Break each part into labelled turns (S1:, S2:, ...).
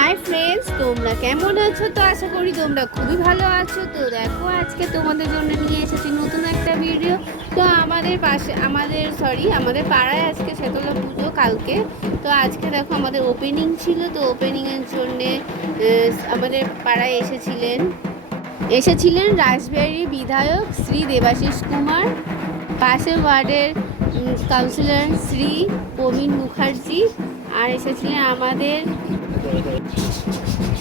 S1: Hi friends তোমরা কেমন আছো? তো আশা করি তোমরা খুবই ভালো আছো। তো দেখো, আজকে তোমাদের জন্য নিয়ে এসেছি নতুন একটা ভিডিও তো আমাদের পাশে, আমাদের সরি আমাদের পাড়ায় আজকে শেতলা পুজো কালকে। তো আজকে দেখো, আমাদের ওপেনিং ছিল। তো ওপেনিংয়ের জন্যে আমাদের পাড়ায় এসেছিলেন। এসেছিলেন রাজবাড়ির বিধায়ক শ্রী দেবাশিস কুমার। পাশের ওয়ার্ডের কাউন্সিলর শ্রী প্রবীণ মুখার্জি। আর এসেছিলেন আমাদের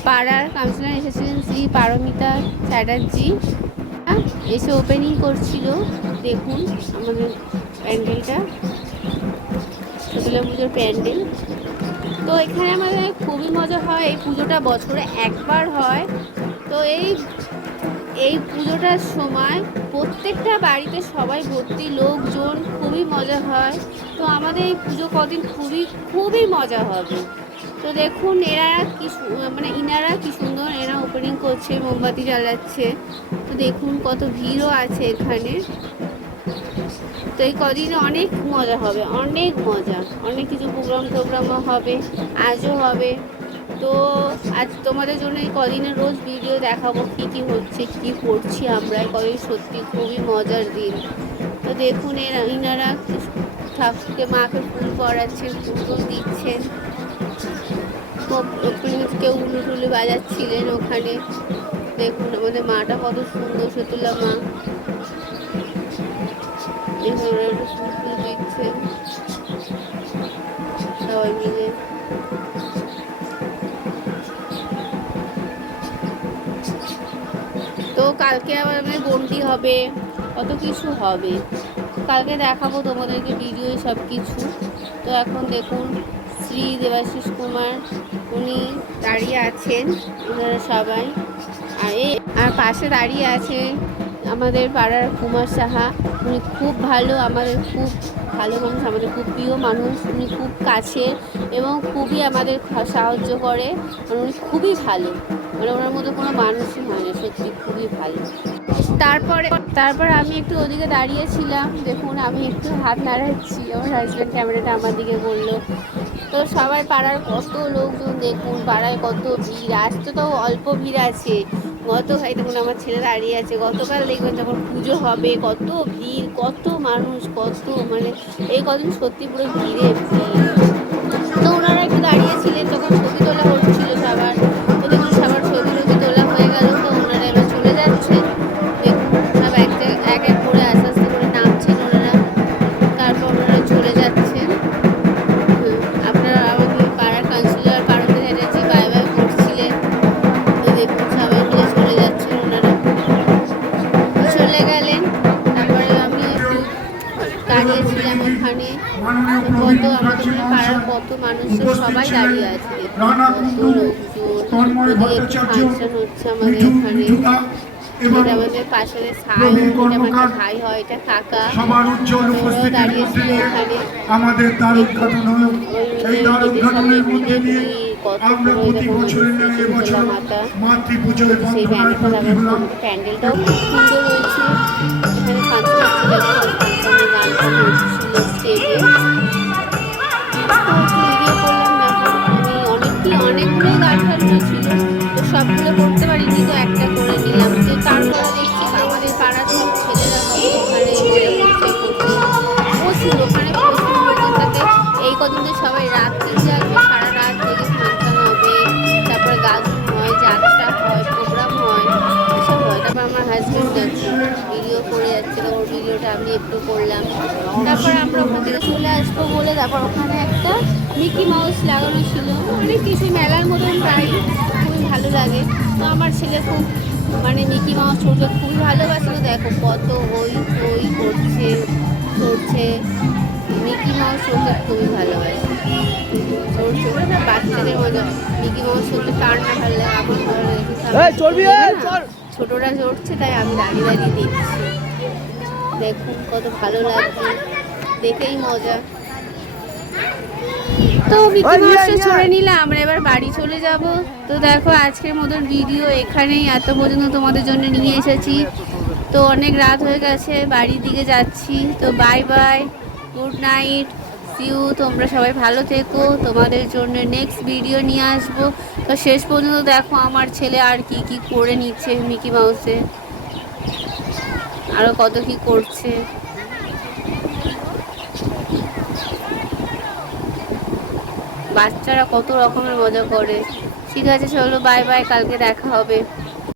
S1: পাড়ার কাউন্সিলর এসেছিলেন শ্রী পারমিতা চ্যাটার্জি। এসে ওপেনিং করছিল, দেখুন আমাদের প্যান্ডেলটা। পুজোর প্যান্ডেল। তো এখানে আমাদের খুবই মজা হয়, এই পুজোটা বছরে একবার হয়। তো এই এই পুজোটার সময় প্রত্যেকটা বাড়িতে সবাই ভর্তি লোকজন, খুবই মজা হয়। তো আমাদের এই পুজো কদিন খুবই খুবই মজা হবে। তো দেখুন, এরা কি মানে ইনারা কি সুন্দর, এরা ওপেনিং করছে, মোমবাতি জ্বালাচ্ছে। তো দেখুন কত ভিড়ও আছে এখানে। তো এই কদিন অনেক মজা হবে, অনেক মজা। অনেক কিছু প্রোগ্রাম টোগ্রামও হবে, আজও হবে। তো আজ তোমাদের জন্য এই কদিনের রোজ ভিডিও দেখাবো কি কি হচ্ছে, কি করছি আমরা। কদিন সত্যি খুবই মজার দিন। তো দেখুন, এরা, ইনারা ঠাকুরকে, মাকে ফুল পরাচ্ছেন ফুল দিচ্ছেন। কেউ উলু টুলু বাজাচ্ছিলেন ওখানে। দেখুন, আমাদের মাটা কত সুন্দর শতুলা মা। দেখুন কালকে আবার আমাদের বন্টি হবে, কত কিছু হবে। কালকে দেখাবো তোমাদেরকে ভিডিও সব কিছু তো এখন দেখুন, শ্রী দেবাশিস কুমার, উনি দাঁড়িয়ে আছেন ওনারা সবাই। আর এই আর পাশে দাঁড়িয়ে আছে আমাদের পাড়ার কুমার সাহা। উনি খুব ভালো, আমাদের খুব ভালো মানুষ, আমাদের খুব প্রিয় মানুষ। উনি খুব কাছে এবং খুবই আমাদের সাহায্য করে। উনি খুবই ভালো। মানে ওনার মতো কোনো মানুষই হয় না, সত্যি খুবই ভালো। তারপরে, তারপর আমি একটু ওদিকে দাঁড়িয়েছিলাম দেখুন আমি একটু হাত নাড়াচ্ছি, আমার হাজব্যান্ড ক্যামেরাটা আমার দিকে বলল তো সবাই পাড়ার কত লোকজন দেখুন, পাড়ায় কত ভিড় আসতে তো অল্প ভিড় আছে। গত ভাই দেখুন আমার ছেলে দাঁড়িয়ে আছে, গতকাল দেখবেন যখন পুজো হবে, কত ভিড়, কত মানুষ, কত মানে এই কদিন সত্যি পুরো ভিড়ে ভিড়। তো ওনারা একটু দাঁড়িয়েছিলেন তখন ছবি তোলা হচ্ছিল দাঁড়িয়েছিলাম ওখানে কত আমাদের পাড়ার কত মানুষের সবাই দাঁড়িয়ে আছে। কত লোকজন ফাংশন হচ্ছে আমাদের এটা আমাদের পাশের এটা আমার ভাই হয় এটা কাকা। ওরাও দাঁড়িয়েছিল ওখানে
S2: আমাদের দ্বার উদ্ঘাটন হল এই দ্বার উদ্ঘাটনের মধ্যে দিয়ে আমরা প্রতি বছরের ন্যায় এবছর
S1: মাতা
S2: হলাম
S1: প্যান্ডেলটাও সুন্দর হয়েছে। এখানে ফাংশনের গানটা হচ্ছিল স্টেজে ভিডিও করলাম না আমি অনেকগুলো গান ছিল। তো সবগুলো করতে আমি একটু করলাম। তারপর আমরা ওখান থেকে চলে আসব বলে তারপর ওখানে একটা মিকি মাউস লাগানো ছিল। অনেক কিছু মেলার মতন প্রায় খুবই ভালো লাগে। তো আমার ছেলে খুব মানে মিকি মাউস ছোটো খুবই ভালোবাসে তো দেখো কত হই হই করছে চড়ছে মিকি মাউস চড়তে খুবই ভালোবাসে। চড়ছে বাচ্চাদের মতো মিকি মাউস চড়তে কার না ভালো লাগে আমার ভালো লাগে। ছোটরা চড়ছে তাই আমি দাঁড়িয়ে দাঁড়িয়ে দেখছি। দেখুন কত ভালো লাগছে। দেখেই মজা। তো মিকি মাউসটা চড়ে নিলাম আমরা এবার বাড়ি চলে যাব। তো দেখো আজকের মতন ভিডিও এখানেই এত পর্যন্ত তোমাদের জন্য নিয়ে এসেছি। তো অনেক রাত হয়ে গেছে বাড়ির দিকে যাচ্ছি। তো bye bye good night see you তোমরা সবাই ভালো থেকো। তোমাদের জন্য নেক্সট ভিডিও নিয়ে আসব। তো শেষ পর্যন্ত দেখো আমার ছেলে আর কি কি করে নিচ্ছে মিকি মাউসে। আরও কত কি করছে। বাচ্চারা কত রকমের মজা করে। ঠিক আছে, চলো বাই বাই কালকে দেখা হবে।